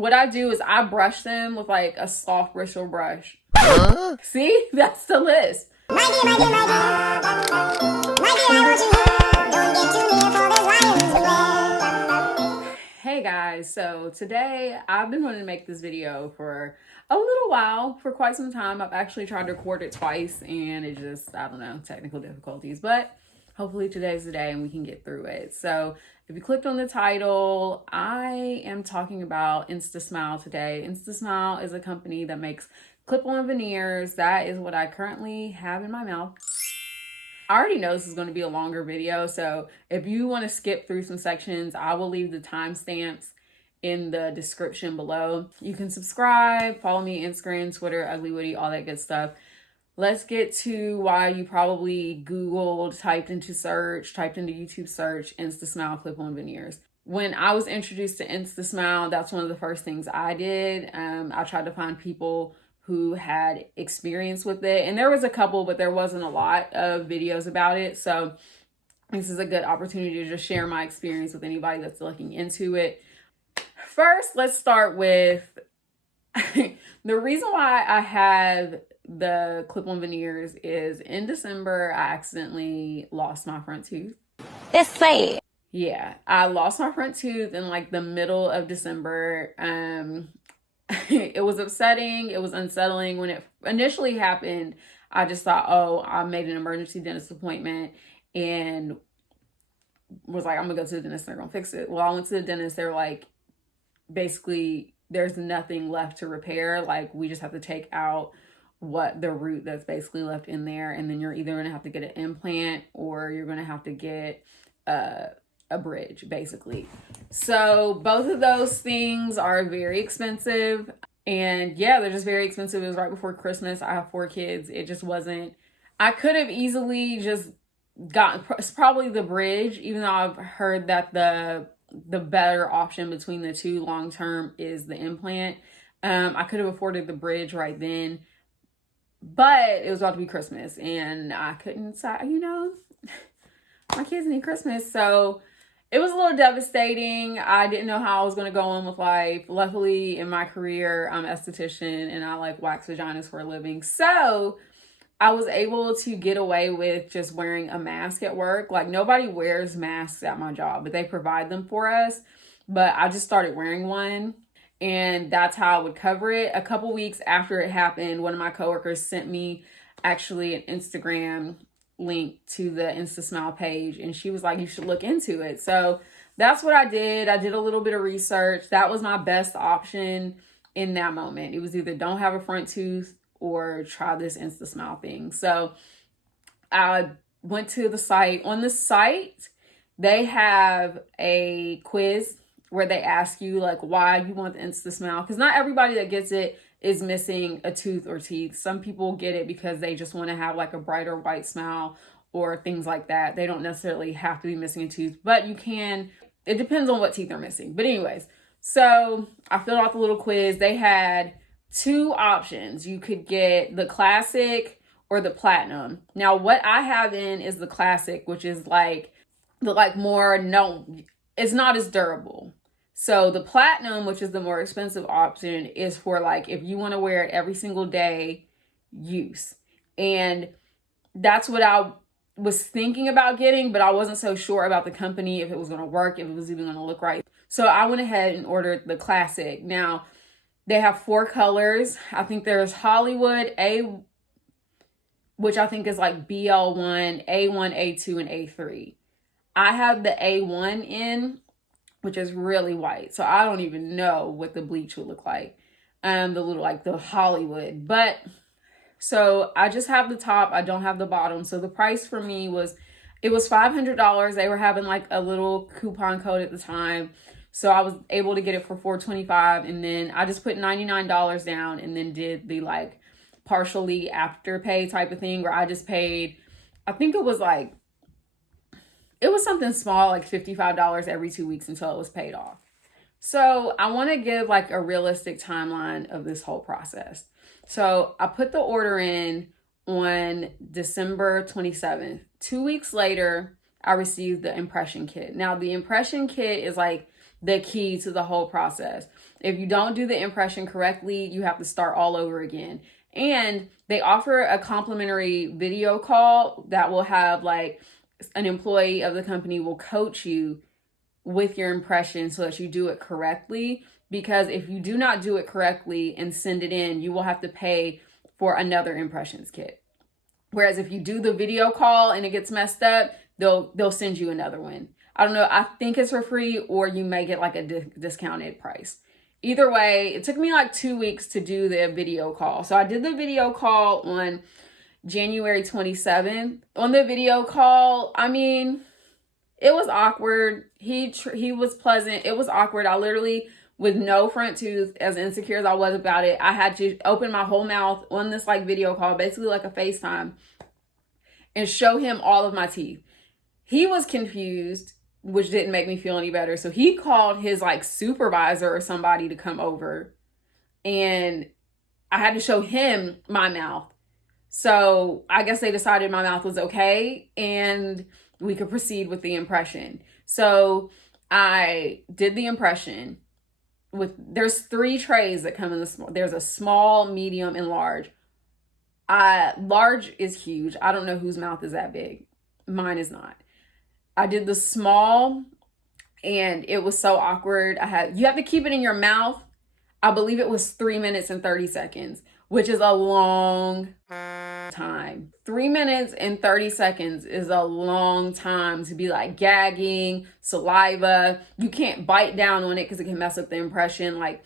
what I do is I brush them with like a soft bristle brush. See, that's the list. My dear, my dear, my dear. My dear, I want you here. Don't get too near for there's lions beware. Hey guys, so today I've been wanting to make this video for a little while, for quite some time. I've actually tried to record it twice and it just, I don't know, technical difficulties, but hopefully today's the day and we can get through it. So if you clicked on the title, I am talking about Instasmile today. Instasmile is a company that makes clip-on veneers. That is what I currently have in my mouth. I already know this is going to be a longer video, so if you want to skip through some sections, I will leave the timestamps in the description below. You can subscribe, follow me Instagram, Twitter, Ugly Witty, all that good stuff. Let's get to why you probably Googled, typed into YouTube search, Instasmile clip-on veneers. When I was introduced to Instasmile, that's one of the first things I did. I tried to find people who had experience with it. And there was a couple, but there wasn't a lot of videos about it. So this is a good opportunity to just share my experience with anybody that's looking into it. First, let's start with the reason why I have the clip-on veneers is in December, I accidentally lost my front tooth. That's sad. Yeah, I lost my front tooth in like the middle of December. It was upsetting. It was unsettling. When it initially happened, I just thought, oh, I made an emergency dentist appointment and was like, I'm gonna go to the dentist, they're gonna fix it. Well, I went to the dentist, they were like, basically, there's nothing left to repair. Like, we just have to take out what the root that's basically left in there, and then you're either gonna have to get an implant or you're gonna have to get a bridge, basically. So both of those things are very expensive, and yeah, they're just very expensive. It was right before Christmas. I have 4 kids. It just wasn't, I could have easily just gotten probably the bridge, even though I've heard that the better option between the two long term is the implant. I could have afforded the bridge right then, but it was about to be Christmas and I couldn't, you know, my kids need Christmas. So it was a little devastating. I didn't know how I was going to go on with life. Luckily, in my career, I'm an esthetician and I like wax vaginas for a living. So I was able to get away with just wearing a mask at work. Like, nobody wears masks at my job, but they provide them for us. But I just started wearing one and that's how I would cover it. A couple weeks after it happened, one of my coworkers sent me actually an Instagram link to the Instasmile page and she was like, you should look into it. So that's what I did. I did a little bit of research. That was my best option in that moment. It was either don't have a front tooth or try this Instasmile thing. So I went to the site. On the site, they have a quiz where they ask you like why you want the Instasmile, because not everybody that gets it is missing a tooth or teeth. Some people get it because they just want to have like a brighter white smile or things like that. They don't necessarily have to be missing a tooth, but you can, it depends on what teeth they're missing. But anyways, so I filled out the little quiz. They had 2 options. You could get the classic or the platinum. Now what I have in is the classic, which is like the it's not as durable. So the platinum, which is the more expensive option, is for like if you want to wear it every single day use. And that's what I was thinking about getting, but I wasn't so sure about the company, if it was going to work, if it was even going to look right. So I went ahead and ordered the classic. Now they have 4 colors. I think there's Hollywood, which I think is like BL1, A1, A2, and A3. I have the A1 in, which is really white. So I don't even know what the bleach would look like. The little, like the Hollywood. But so I just have the top. I don't have the bottom. So the price for me was, it was $500. They were having like a little coupon code at the time. So I was able to get it for $425. And then I just put $99 down and then did the like partially afterpay type of thing where I just paid, I think it was like, it was something small, like $55 every 2 weeks until it was paid off. So I want to give like a realistic timeline of this whole process. So I put the order in on December 27th. 2 weeks later, I received the impression kit. Now the impression kit is like the key to the whole process. If you don't do the impression correctly, you have to start all over again. And they offer a complimentary video call that will have like an employee of the company will coach you with your impression so that you do it correctly. Because if you do not do it correctly and send it in, you will have to pay for another impressions kit. Whereas if you do the video call and it gets messed up, they'll send you another one. I don't know, I think it's for free, or you may get like a discounted price. Either way, it took me like 2 weeks to do the video call. So I did the video call on January 27th. On the video call, I mean, it was awkward. He was pleasant. It was awkward. I literally, with no front tooth, as insecure as I was about it, I had to open my whole mouth on this like video call, basically like a FaceTime, and show him all of my teeth. He was confused, which didn't make me feel any better. So he called his like supervisor or somebody to come over, and I had to show him my mouth. So I guess they decided my mouth was okay and we could proceed with the impression. So I did the impression there's 3 trays that come in there's a small, medium, and large. Large is huge. I don't know whose mouth is that big. Mine is not. I did the small, and it was so awkward. You have to keep it in your mouth. I believe it was 3 minutes and 30 seconds, which is a long time. 3 minutes and 30 seconds is a long time to be like gagging, saliva. You can't bite down on it because it can mess up the impression. Like,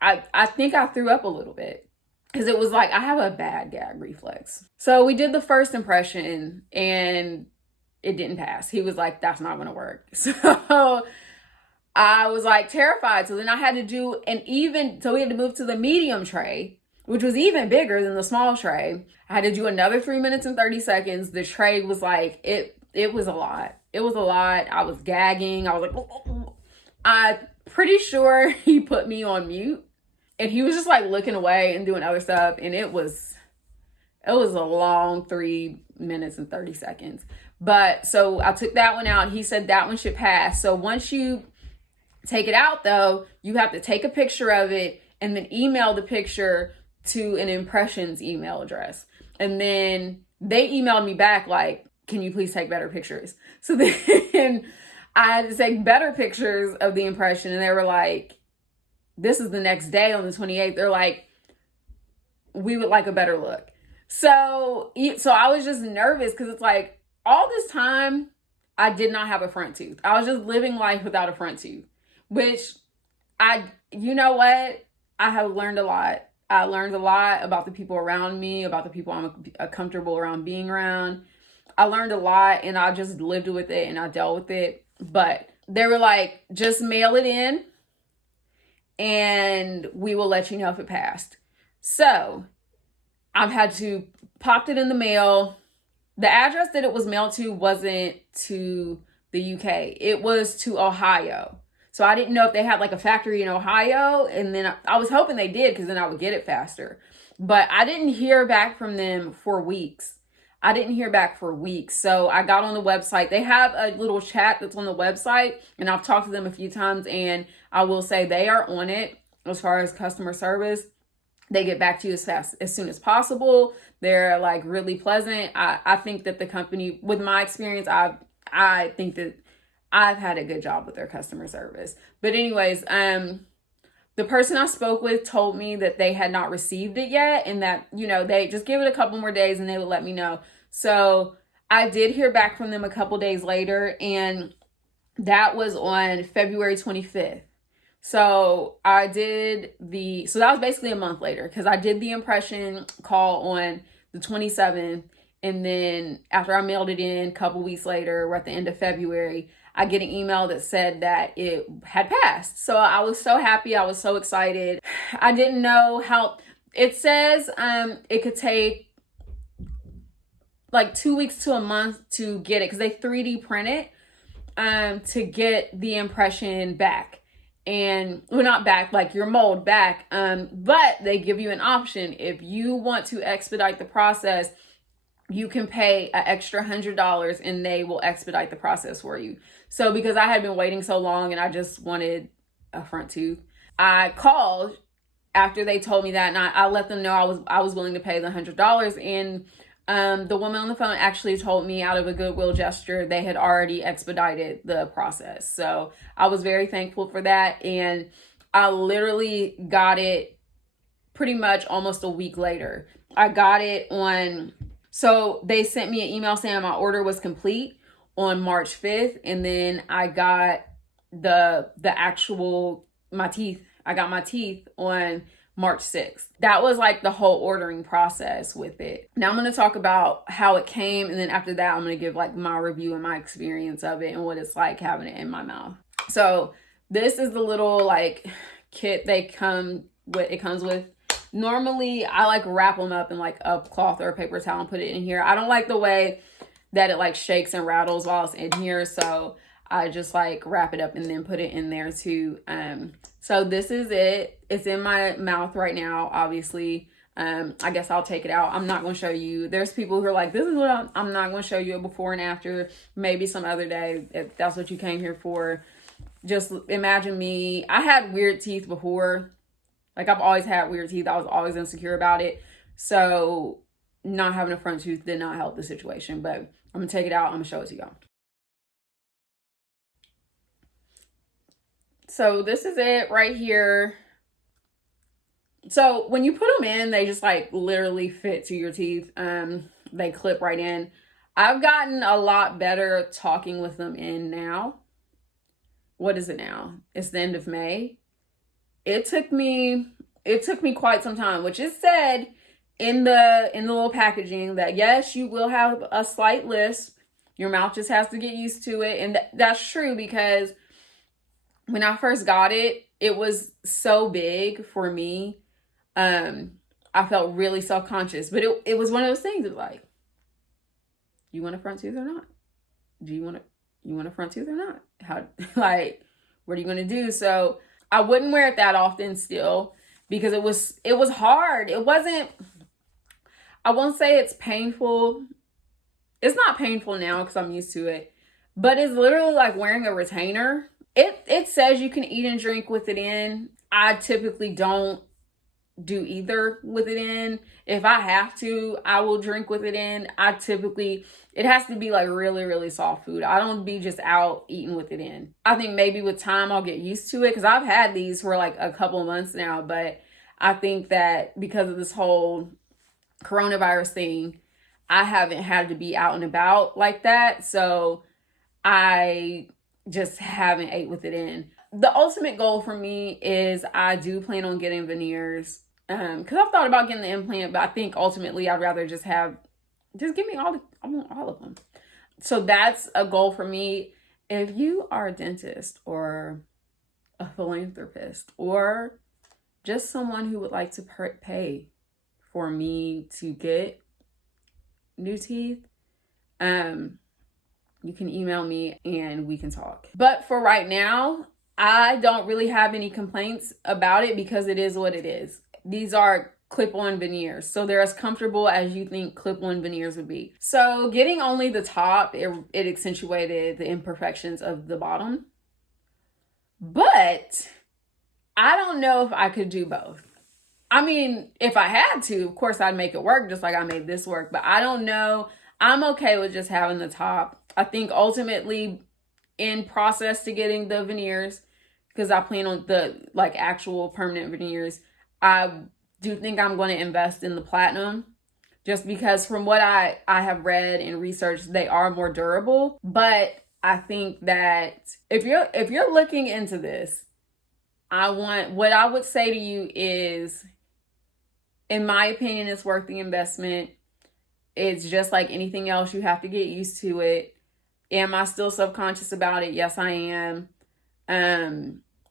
I think I threw up a little bit because it was like, I have a bad gag reflex. So we did the first impression and it didn't pass. He was like, that's not gonna work. So I was like terrified. So then I had to do so we had to move to the medium tray, which was even bigger than the small tray. I had to do another 3 minutes and 30 seconds. The tray was like, it was a lot. It was a lot. I was gagging. I was like, oh. I'm pretty sure he put me on mute, and he was just like looking away and doing other stuff. And it was a long 3 minutes and 30 seconds. But so I took that one out. He said that one should pass. So once you take it out though, you have to take a picture of it and then email the picture to an impressions email address. And then they emailed me back like, can you please take better pictures? So then I had to take better pictures of the impression, and they were like, this is the next day on the 28th. They're like, we would like a better look. So I was just nervous because it's like, all this time I did not have a front tooth. I was just living life without a front tooth, which you know what? I have learned a lot. I learned a lot about the people around me, about the people I'm comfortable around being around. I learned a lot, and I just lived with it and I dealt with it. But they were like, just mail it in and we will let you know if it passed. So I've had to popped it in the mail. The address that it was mailed to wasn't to the UK. It was to Ohio. So I didn't know if they had like a factory in Ohio, and then I was hoping they did because then I would get it faster. But I didn't hear back from them for weeks. So I got on the website. They have a little chat that's on the website, and I've talked to them a few times, and I will say they are on it as far as customer service. They get back to you as soon as possible. They're like really pleasant. I think that the company, with my experience, I think that I've had a good job with their customer service. But anyways, the person I spoke with told me that they had not received it yet, and that, they just give it a couple more days and they would let me know. So I did hear back from them a couple days later, and that was on February 25th. So that was basically a month later, because I did the impression call on the 27th. And then after I mailed it in a couple weeks later, we're at the end of February, I get an email that said that it had passed. So I was so happy. I was so excited. I didn't know how it says it could take like 2 weeks to a month to get it, because they 3D print it to get the impression back. And well, not back, like your mold back. But they give you an option. If you want to expedite the process, you can pay an extra $100 and they will expedite the process for you. So because I had been waiting so long and I just wanted a front tooth, I called after they told me that, and I let them know I was willing to pay the $100. And the woman on the phone actually told me, out of a goodwill gesture, they had already expedited the process. So I was very thankful for that. And I literally got it pretty much almost a week later. I got it so they sent me an email saying my order was complete on March 5th. And then I got my teeth. I got my teeth on March 6th. That was like the whole ordering process with it. Now I'm going to talk about how it came. And then after that, I'm going to give like my review and my experience of it and what it's like having it in my mouth. So this is the little like kit it comes with. Normally I like wrap them up in like a cloth or a paper towel and put it in here. I don't like the way that it like shakes and rattles while it's in here. So I just like wrap it up and then put it in there too. So this is it. It's in my mouth right now, obviously. I guess I'll take it out. I'm not going to show you. There's people who are like, this is what I'm not going to show you a before and after. Maybe some other day, if that's what you came here for. Just imagine me. I had weird teeth before. Like, I've always had weird teeth. I was always insecure about it. So not having a front tooth did not help the situation. But I'm going to take it out. I'm going to show it to y'all. So this is it right here. So when you put them in, they just like literally fit to your teeth. They clip right in. I've gotten a lot better talking with them in now. What is it now? It's the end of May. It took me quite some time, which is said in the little packaging that yes, you will have a slight lisp. Your mouth just has to get used to it. And that's true, because when I first got it, it was so big for me. I felt really self-conscious, but it was one of those things of like, you want a front tooth or not? Do you want a front tooth or not? How, like, what are you going to do? So I wouldn't wear it that often still, because it was hard. It wasn't, I won't say it's painful. It's not painful now because I'm used to it, but it's literally like wearing a retainer. It says you can eat and drink with it in. I typically don't do either with it in. If I have to, I will drink with it in. It has to be like really, really soft food. I don't be just out eating with it in. I think maybe with time I'll get used to it, because I've had these for like a couple of months now, but I think that because of this whole coronavirus thing, I haven't had to be out and about like that. So I just haven't ate with it in. The ultimate goal for me is I do plan on getting veneers. Because I've thought about getting the implant, but I think ultimately I'd rather just give me I want all of them. So that's a goal for me. If you are a dentist or a philanthropist or just someone who would like to pay for me to get new teeth, you can email me and we can talk. But for right now, I don't really have any complaints about it, because it is what it is. These are clip-on veneers, so they're as comfortable as you think clip-on veneers would be. So getting only the top, it accentuated the imperfections of the bottom. But I don't know if I could do both. I mean, if I had to, of course I'd make it work just like I made this work, but I don't know. I'm okay with just having the top. I think ultimately, in process to getting the veneers, because I plan on the like actual permanent veneers, I do think I'm going to invest in the platinum, just because from what I have read and researched, they are more durable. But I think that if you're looking into this, what I would say to you is, in my opinion, it's worth the investment. It's just like anything else. You have to get used to it. Am I still self-conscious about it? Yes, I am.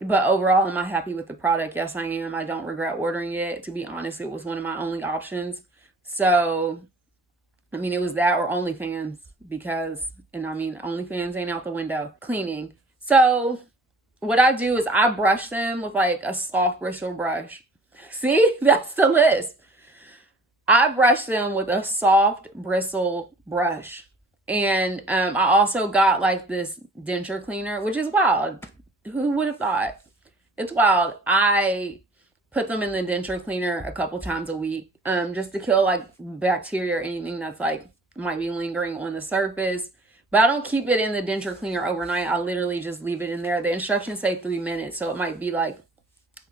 But overall, am I happy with the product? Yes, I am. I don't regret ordering it. To be honest, it was one of my only options. So, I mean, it was that or OnlyFans, OnlyFans ain't out the window. Cleaning. So what I do is I brush them with like a soft bristle brush. See, that's the list. I brush them with a soft bristle brush. And I also got like this denture cleaner, which is wild. Who would have thought? It's wild. I put them in the denture cleaner a couple times a week, just to kill like bacteria or anything that's like might be lingering on the surface. But I don't keep it in the denture cleaner overnight. I literally just leave it in there. The instructions say 3 minutes, so it might be like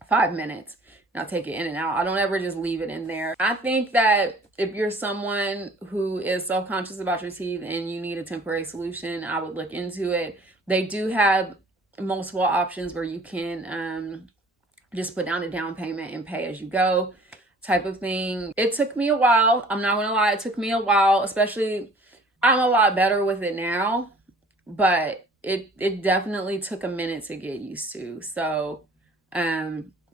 5 minutes. And I'll take it in and out. I don't ever just leave it in there. I think that if you're someone who is self-conscious about your teeth and you need a temporary solution, I would look into it. They do have multiple options where you can just put down a down payment and pay as you go type of thing. It took me a while. I'm not gonna lie, it took me a while, especially I'm a lot better with it now, but it definitely took a minute to get used to. So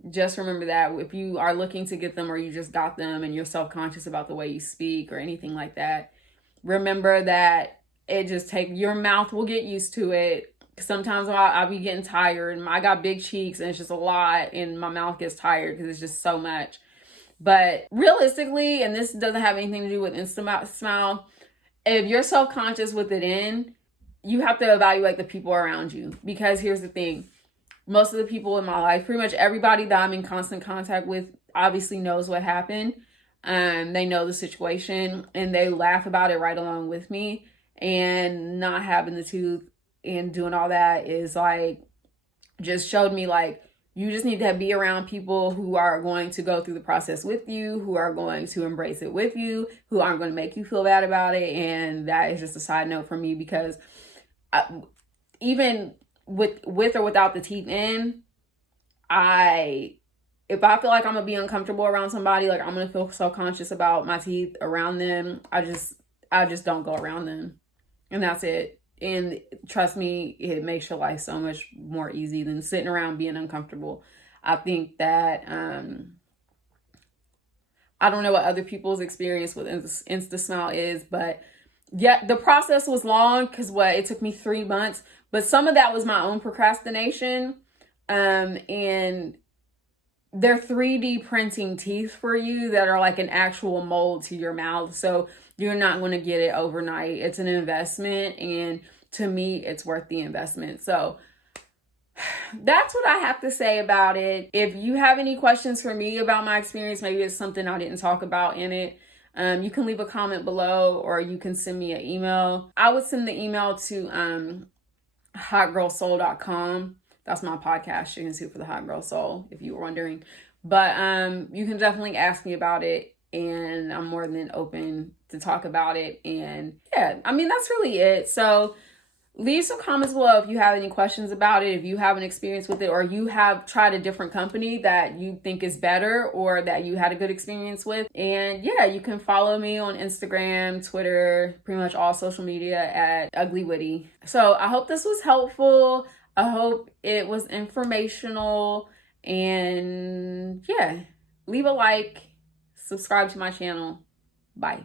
just remember that if you are looking to get them or you just got them and you're self-conscious about the way you speak or anything like that, remember that it just your mouth will get used to it. Sometimes I'll be getting tired and I got big cheeks and it's just a lot and my mouth gets tired because it's just so much. But realistically, and this doesn't have anything to do with Instasmile, if you're self-conscious with it in, you have to evaluate the people around you. Because here's the thing. Most of the people in my life, pretty much everybody that I'm in constant contact with, obviously knows what happened. They know the situation and they laugh about it right along with me. And not having the tooth and doing all that is like, just showed me like, you just need to be around people who are going to go through the process with you, who are going to embrace it with you, who aren't going to make you feel bad about it. And that is just a side note for me because even with or without the teeth in, if I feel like I'm gonna be uncomfortable around somebody, like I'm gonna feel self-conscious about my teeth around them, I just don't go around them. And that's it. And trust me, it makes your life so much more easy than sitting around being uncomfortable. I think that I don't know what other people's experience with Instasmile is, but yeah, the process was long because it took me 3 months, but some of that was my own procrastination. And they're 3D printing teeth for you that are like an actual mold to your mouth. So you're not going to get it overnight. It's an investment. And to me, it's worth the investment. So that's what I have to say about it. If you have any questions for me about my experience, maybe it's something I didn't talk about in it, you can leave a comment below or you can send me an email. I would send the email to hotgirlsoul.com. That's my podcast, Chicken Soup for the Hot Girl Soul, if you were wondering. But you can definitely ask me about it, and I'm more than open to talk about it. And yeah, I mean, that's really it. So leave some comments below if you have any questions about it, if you have an experience with it, or you have tried a different company that you think is better or that you had a good experience with. And yeah, you can follow me on Instagram, Twitter, pretty much all social media at Ugly Witty. So I hope this was helpful. I hope it was informational. And yeah, leave a like, subscribe to my channel. Bye.